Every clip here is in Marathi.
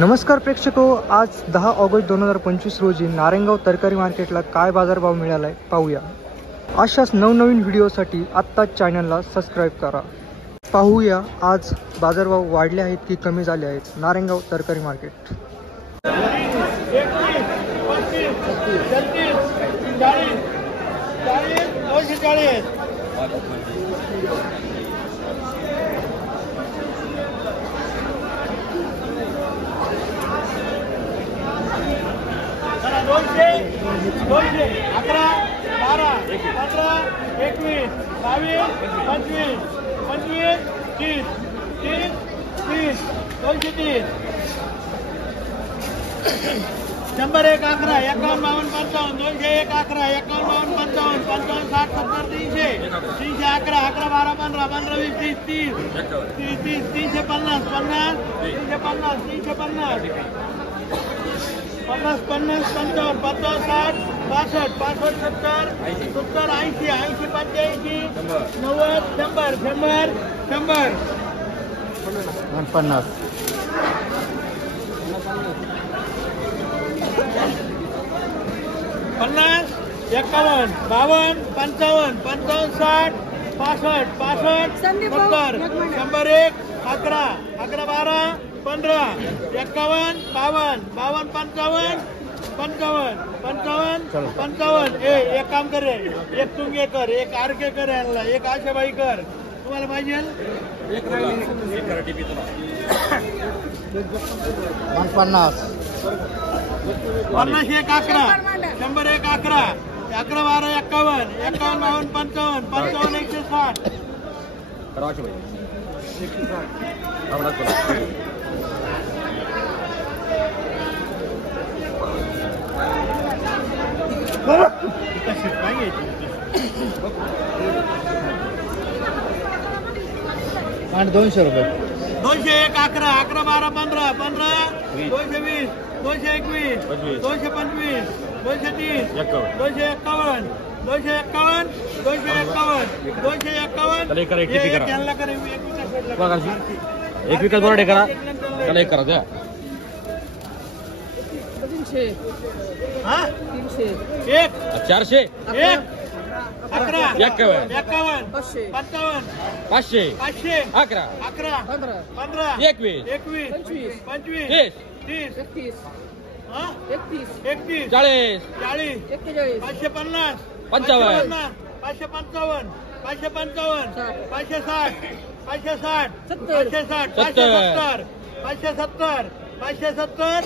नमस्कार प्रेक्षको, आज 10 ऑगस्ट 2025 रोजी नारायणगाव तरकारी मार्केटला काय बाजारभाव मिळाला आहे पाहूया। अशाच नवनवीन व्हिडिओसाठी आत्ताच चॅनलला सबस्क्राईब करा। पाहूया आज बाजारभाव वाढले आहेत की कमी झाले आहेत नारायणगाव तरकारी मार्केट। दोनशे 11, 12, 15, 21, 22, 25, 25, 30, 30, 30, 230, 100, 1, 11, 51, 55, 201, 11, 51, 55, 55, 60, 70, 300, 311, 11, 12, 15, 15, 20, 30, 30, 350, 50, 350, 350, 50, 55, 55, 60, 65, 65, 70, 70, 80, 80, 85, 90, 100, 100, 100, 50, 51, 52, 55, 55, 60, 65, 65, 70, 101, 11, 11, 12, 15, 51, 52, 52, 55, 55, 55, 55, एक काम कर रे, एक तुंगे कर, एक आरके कर, यांना एक आशाबाई कर, तुम्हाला पाहिजे 50, 50, 1, 11, 100, 1, 11, 11, 12, 51, 51, 52, 55, 55, 160. आणि 200 रुपये 201, 11, 11, 12, 15, 15, 220, 221, 225, 230, 251, 251, 251, 251, एक विकत बोर्ड करा त्याला एक करा द्या 300, 1, 400 1, 11, 51, 51, 55, 500 500, 11 11, 15, 21 21, 25, 30 30, 31, 40 40, 550, 55 555, 555, 560, 560, 570, 570, 570,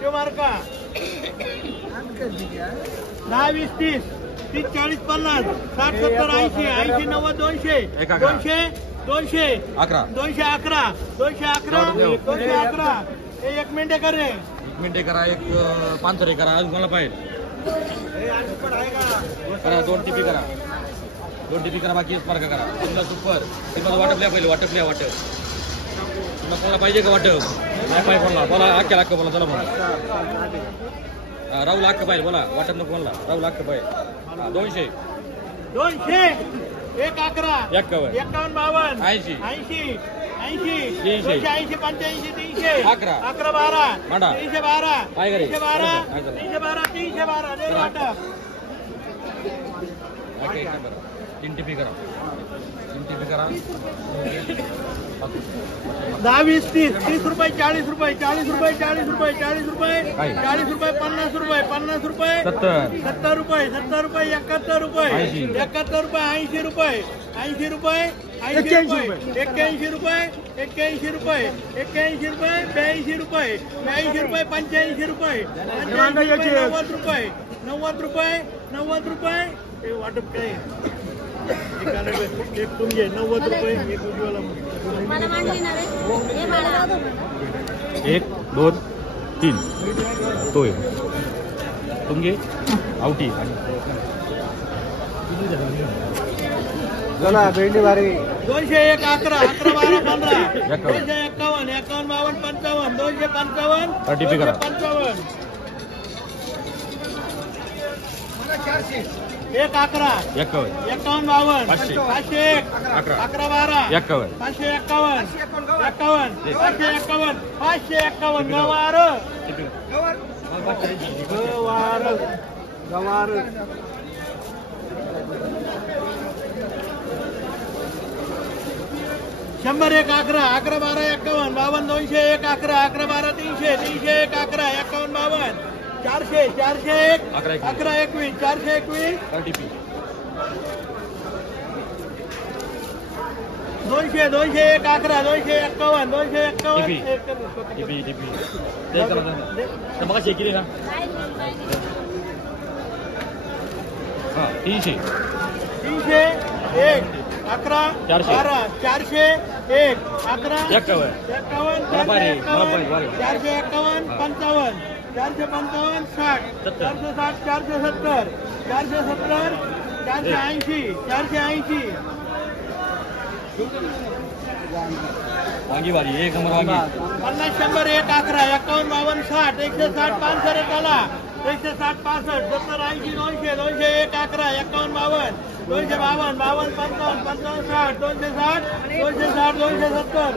शिवमार्का 10, 20, 30, 30, 40, 50, 60, 70, 80, 80, 90, 200, 200, 11 211, 211, एक मिनिट कर रे, 1 मिनिट करा एक 500 करा अजून मला पाहिजे करा 2 टीपी करा 2 टीपी करा बाकी स्पर्क करा तुम्हाला सुपर तुम्हाला वाटपल्या पहिले वाटपल्या वाटप तुम्हाला कोणाला पाहिजे का वाटप नाही पाहिजे कोणाला बोला अख्ख्या लाख बोला चला म्हणा राहुल अख्खं पाहिजे बोला वाटप नको बोला राहुल अख्खं पाहिजे 200 200, 1, 11, 51 51, 52, 80 80, 300, 280, 85, 300, 11, 11, 12, मांडा. 312, काय करे? 312, काय झालं? 312, दे वाटप. ओके करा 3 टीपी करा 3 टीपी करा 10, 20, 30, 30 रुपये, 40 रुपये, 40 रुपये, 40 रुपये, 40 रुपये, काय? 40 रुपये, 50 रुपये, 50 रुपये, 70 70 रुपये, 70 रुपये, 71 रुपये, 80 71 रुपये, 80 रुपये, 80 रुपये, 80 रुपये, 81 रुपये, 81 रुपये, 81 रुपये, 82 रुपये, 82 रुपये, 85 रुपये, 90 रुपये, 90 रुपये, 90 रुपये, हे वाटप काय एक तुमचे 90 रुपये, एक उज्ज्वला 1 2 3 तो आहे तुमगे आवटी चला भेंडी बारी 201, 11, 11, 12, 15, 251, 51, 52, 55, 255, 30 करा 55, एक 11 51 51 52 500. 501 11. 11 12 51 551 51 551 551 गवार गवार शंभर एक 11 11 12 51 52 200 1 11 11 12 300 300 1 11 51 52 400 401 11 21 421 RTP 200 200 1 11 251 251 TP ते मग शेकी का हा 300 300 1 11 12 400 1 11 51 451 55 455 60 460 470 470 480 480 वांगी भारी एक नंबर वांगी 50 100 1 11 51 52 60 160 500 एकाला 160 65 70 80 200 200 1 11 51 52 252 52 55 55 60 260 260 270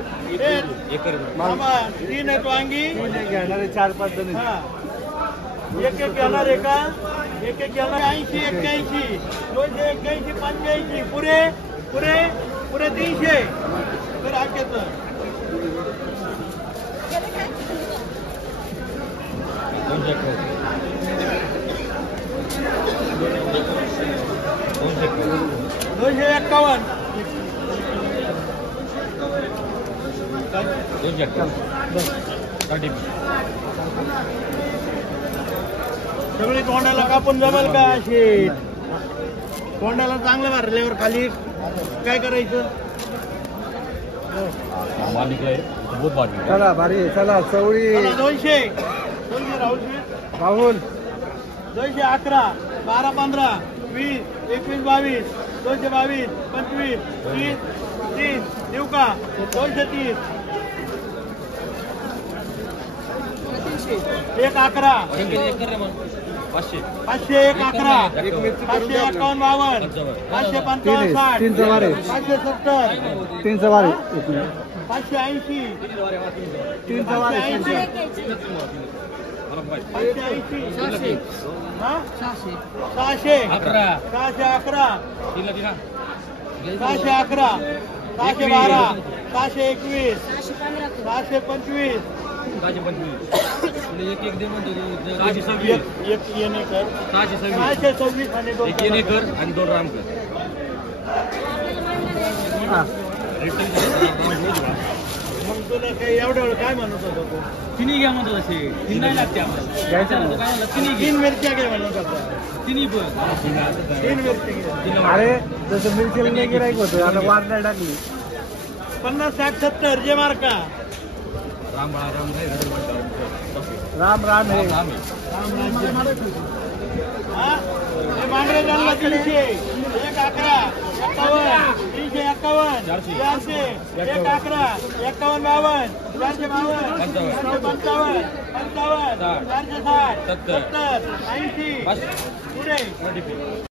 एक कर मामा 3 आहेत वांगी घेणारे 4-5 जण हा एक एक घेणार आहे का एक एक घेणार 80 81 281 85 पुरे पुरे पुरे 300 तर आखेचं 251 सगळी तोंडाला कापून जमल का अशी तोंडाला चांगलं मारल्यावर खाली काय करायचं मालिक आहे बहुत भारी चला भारी चला चवळी 200 राहुल राहुल 211 12 15 20 21 22 222 25 30 30 देऊ का 230 1 11 500 500 1 11 551 52 555 60 तीन सवारे 570 तीन सवारे 580 तीन सवारे 580 हा 600 11 611 3 611 612 621 625 एक दे म्हणतो 626 एक येणे कर 626 626 आणि दोन एक येणे कर आणि 2 राम कर मग तुला काही एवढं काय म्हणत होतो तू तिन्ही घ्या म्हणतो तसे तीन नाही लागते आपल्याला तीन मिरच्या घे म्हणत होता तिन्ही पण 3 मिरची घे अरे जसं मिरचीला नाही गिराईक होतं आता वाढला टाकली 50 60 70 जे मार्का राम नाही राम राम हे हा हे मांडरे झाला 300 1 11 51 351 400 1 11 51 52 452 455 55 460 70 80 पुढे